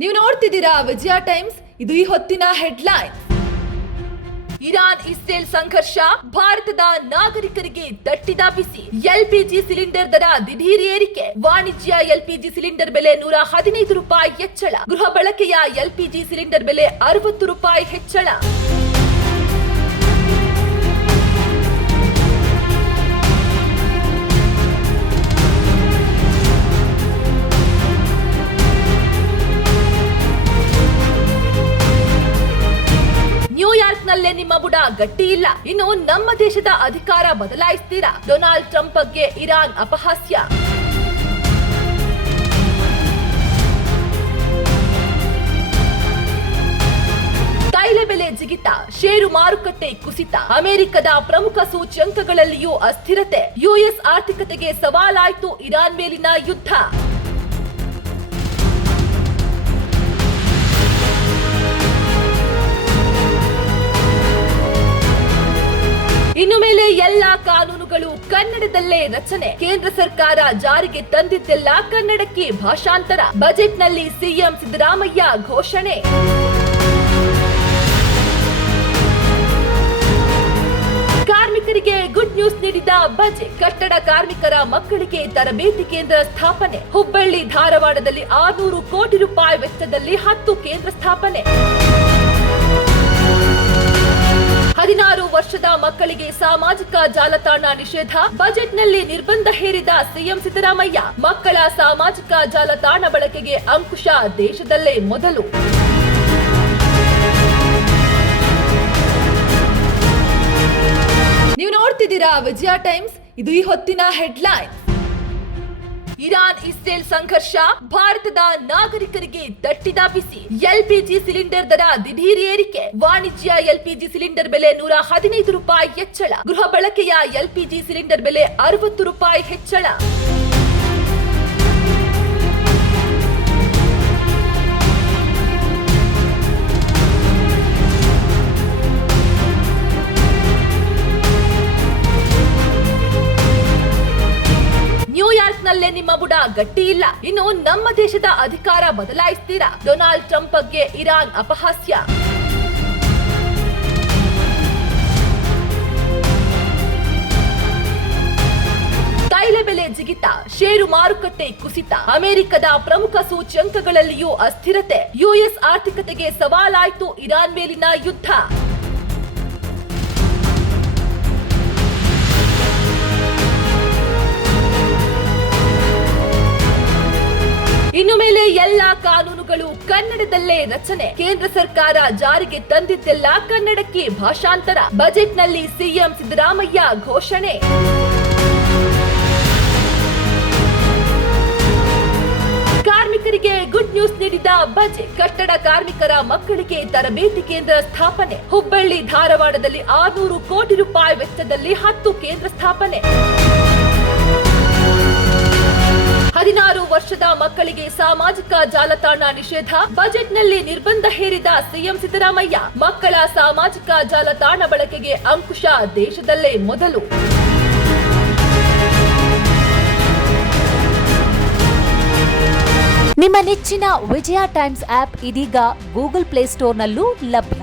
ನೀವು ನೋಡ್ತಿದ್ದೀರಾ ವಿಜಯ ಟೈಮ್ಸ್. ಇದು ಈ ಹೊತ್ತಿನ ಹೆಡ್ಲೈನ್. ಇರಾನ್ ಇಸ್ರೇಲ್ ಸಂಘರ್ಷ, ಭಾರತದ ನಾಗರಿಕರಿಗೆ ತಟ್ಟಿದ ಬಿಸಿ. ಎಲ್ಪಿಜಿ ಸಿಲಿಂಡರ್ ದರ ದಿಢೀರ್ ಏರಿಕೆ. ವಾಣಿಜ್ಯ ಎಲ್ಪಿಜಿ ಸಿಲಿಂಡರ್ ಬೆಲೆ 115 ರೂಪಾಯಿ ಹೆಚ್ಚಳ. ಗೃಹ ಬಳಕೆಯ ಎಲ್ಪಿಜಿ ಸಿಲಿಂಡರ್ ಬೆಲೆ 60 ರೂಪಾಯಿ ಹೆಚ್ಚಳ. ನ್ಯೂಯಾರ್ಕ್ನಲ್ಲೇ ನಿಮ್ಮ ಬುಡ ಗಟ್ಟಿ ಇಲ್ಲ, ಇನ್ನು ನಮ್ಮ ದೇಶದ ಅಧಿಕಾರ ಬದಲಾಯಿಸ್ತೀರಾ? ಡೊನಾಲ್ಡ್ ಟ್ರಂಪ್ ಬಗ್ಗೆ ಇರಾನ್ ಅಪಹಾಸ್ಯ. ತೈಲ ಬೆಲೆ ಜಿಗಿತ, ಷೇರು ಮಾರುಕಟ್ಟೆ ಕುಸಿತ. ಅಮೆರಿಕದ ಪ್ರಮುಖ ಸೂಚ್ಯಂಕಗಳಲ್ಲಿಯೂ ಅಸ್ಥಿರತೆ. ಯುಎಸ್ ಆರ್ಥಿಕತೆಗೆ ಸವಾಲಾಯ್ತು ಇರಾನ್ ಮೇಲಿನ ಯುದ್ಧ. ಇನ್ನು ಮೇಲೆ ಎಲ್ಲಾ ಕಾನೂನುಗಳು ಕನ್ನಡದಲ್ಲೇ ರಚನೆ. ಕೇಂದ್ರ ಸರ್ಕಾರ ಜಾರಿಗೆ ತಂದಿದ್ದೆಲ್ಲ ಕನ್ನಡಕ್ಕೆ ಭಾಷಾಂತರ. ಬಜೆಟ್ನಲ್ಲಿ ಸಿಎಂ ಸಿದ್ದರಾಮಯ್ಯ ಘೋಷಣೆ. ಕಾರ್ಮಿಕರಿಗೆ ಗುಡ್ ನ್ಯೂಸ್ ನೀಡಿದ ಬಜೆಟ್. ಕಟ್ಟಡ ಕಾರ್ಮಿಕರ ಮಕ್ಕಳಿಗೆ ತರಬೇತಿ ಕೇಂದ್ರ ಸ್ಥಾಪನೆ. ಹುಬ್ಬಳ್ಳಿ ಧಾರವಾಡದಲ್ಲಿ 600 ಕೋಟಿ ರೂಪಾಯಿ ವೆಚ್ಚದಲ್ಲಿ 10 ಕೇಂದ್ರ ಸ್ಥಾಪನೆ. 16 ವರ್ಷದ ಮಕ್ಕಳಿಗೆ ಸಾಮಾಜಿಕ ಜಾಲತಾಣ ನಿಷೇಧ. ಬಜೆಟ್ನಲ್ಲಿ ನಿರ್ಬಂಧ ಹೇರಿದ ಸಿಎಂ ಸಿದ್ದರಾಮಯ್ಯ. ಮಕ್ಕಳ ಸಾಮಾಜಿಕ ಜಾಲತಾಣ ಬಳಕೆಗೆ ಅಂಕುಶ, ದೇಶದಲ್ಲೇ ಮೊದಲು. ನೀವು ನೋಡ್ತಿದ್ದೀರಾ ವಿಜಯ ಟೈಮ್ಸ್. ಇದು ಈ ಹೊತ್ತಿನ ಹೆಡ್ಲೈನ್. ಇರಾನ್ ಇಸ್ರೇಲ್ ಸಂಘರ್ಷ, ಭಾರತದ ನಾಗರಿಕರಿಗೆ ತಟ್ಟಿದ ಬಿಸಿ. ಎಲ್ಪಿಜಿ ಸಿಲಿಂಡರ್ ದರ ದಿಢೀರ್ ಏರಿಕೆ. ವಾಣಿಜ್ಯ ಎಲ್ಪಿಜಿ ಸಿಲಿಂಡರ್ ಬೆಲೆ 115 ರೂಪಾಯಿ ಹೆಚ್ಚಳ. ಗೃಹ ಬಳಕೆಯ ಎಲ್ಪಿಜಿ ಸಿಲಿಂಡರ್ ಬೆಲೆ 60 ರೂಪಾಯಿ ಹೆಚ್ಚಳ. ನ್ಯೂಯಾರ್ಕ್ನಲ್ಲೇ ನಿಮ್ಮ ಬುಡ ಗಟ್ಟಿ ಇಲ್ಲ, ಇನ್ನು ನಮ್ಮ ದೇಶದ ಅಧಿಕಾರ ಬದಲಾಯಿಸ್ತೀರಾ? ಡೊನಾಲ್ಡ್ ಟ್ರಂಪ್ ಬಗ್ಗೆ ಇರಾನ್ ಅಪಹಾಸ್ಯ. ತೈಲ ಬೆಲೆ ಜಿಗಿತ, ಷೇರು ಮಾರುಕಟ್ಟೆ ಕುಸಿತ. ಅಮೆರಿಕದ ಪ್ರಮುಖ ಸೂಚ್ಯಂಕಗಳಲ್ಲಿಯೂ ಅಸ್ಥಿರತೆ. ಯುಎಸ್ ಆರ್ಥಿಕತೆಗೆ ಸವಾಲಾಯ್ತು ಇರಾನ್ ಮೇಲಿನ ಯುದ್ಧ. ಇನ್ನು ಮೇಲೆ ಎಲ್ಲಾ ಕಾನೂನುಗಳು ಕನ್ನಡದಲ್ಲೇ ರಚನೆ. ಕೇಂದ್ರ ಸರ್ಕಾರ ಜಾರಿಗೆ ತಂದಿದ್ದೆಲ್ಲ ಕನ್ನಡಕ್ಕೆ ಭಾಷಾಂತರ. ಬಜೆಟ್ನಲ್ಲಿ ಸಿಎಂ ಸಿದ್ದರಾಮಯ್ಯ ಘೋಷಣೆ. ಕಾರ್ಮಿಕರಿಗೆ ಗುಡ್ ನ್ಯೂಸ್ ನೀಡಿದ ಬಜೆಟ್. ಕಟ್ಟಡ ಕಾರ್ಮಿಕರ ಮಕ್ಕಳಿಗೆ ತರಬೇತಿ ಕೇಂದ್ರ ಸ್ಥಾಪನೆ. ಹುಬ್ಬಳ್ಳಿ ಧಾರವಾಡದಲ್ಲಿ 600 ಕೋಟಿ ರೂಪಾಯಿ ವೆಚ್ಚದಲ್ಲಿ 10 ಕೇಂದ್ರ ಸ್ಥಾಪನೆ. 16 ವರ್ಷದ ಮಕ್ಕಳಿಗೆ ಸಾಮಾಜಿಕ ಜಾಲತಾಣ ನಿಷೇಧ. ಬಜೆಟ್ನಲ್ಲಿ ನಿರ್ಬಂಧ ಹೇರಿದ ಸಿಎಂ ಸಿದ್ದರಾಮಯ್ಯ. ಮಕ್ಕಳ ಸಾಮಾಜಿಕ ಜಾಲತಾಣ ಬಳಕೆಗೆ ಅಂಕುಶ, ದೇಶದಲ್ಲೇ ಮೊದಲು. ನಿಮ್ಮ ನೆಚ್ಚಿನ ವಿಜಯ ಟೈಮ್ಸ್ ಆಪ್ ಇದೀಗ ಗೂಗಲ್ ಪ್ಲೇಸ್ಟೋರ್ನಲ್ಲೂ ಲಭ್ಯ.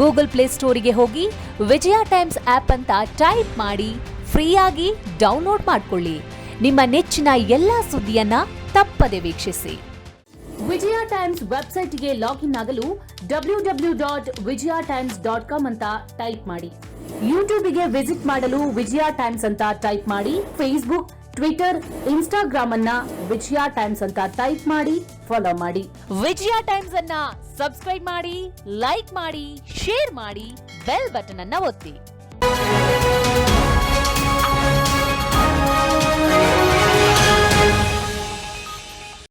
ಗೂಗಲ್ ಪ್ಲೇಸ್ಟೋರಿಗೆ ಹೋಗಿ ವಿಜಯ ಟೈಮ್ಸ್ ಆಪ್ ಅಂತ ಟೈಪ್ ಮಾಡಿ ಫ್ರೀಯಾಗಿ ಡೌನ್ಲೋಡ್ ಮಾಡಿಕೊಳ್ಳಿ. ನಿಮ್ಮ ನೆಚ್ಚಿನ ಎಲ್ಲಾ ಸುದ್ದಿಯನ್ನ ತಪ್ಪದೆ ವೀಕ್ಷಿಸಿ. ವಿಜಯ ಟೈಮ್ಸ್ ವೆಬ್ಸೈಟ್ಗೆ ಲಾಗಿನ್ ಆಗಲು www.vijayatimes.com ಅಂತ ಟೈಪ್ ಮಾಡಿ. ಯೂಟ್ಯೂಬ್ಗೆ ವಿಸಿಟ್ ಮಾಡಲು ವಿಜಯ ಟೈಮ್ಸ್ ಅಂತ ಟೈಪ್ ಮಾಡಿ. ಫೇಸ್ಬುಕ್, ಟ್ವಿಟರ್, ಇನ್ಸ್ಟಾಗ್ರಾಮ್ ಅನ್ನ ವಿಜಯ ಟೈಮ್ಸ್ ಅಂತ ಟೈಪ್ ಮಾಡಿ, ಫಾಲೋ ಮಾಡಿ. ವಿಜಯ ಟೈಮ್ಸ್ ಅನ್ನ ಸಬ್ಸ್ಕ್ರೈಬ್ ಮಾಡಿ, ಲೈಕ್ ಮಾಡಿ, ಶೇರ್ ಮಾಡಿ, ಬೆಲ್ ಬಟನ್ ಅನ್ನ ಒತ್ತಿ.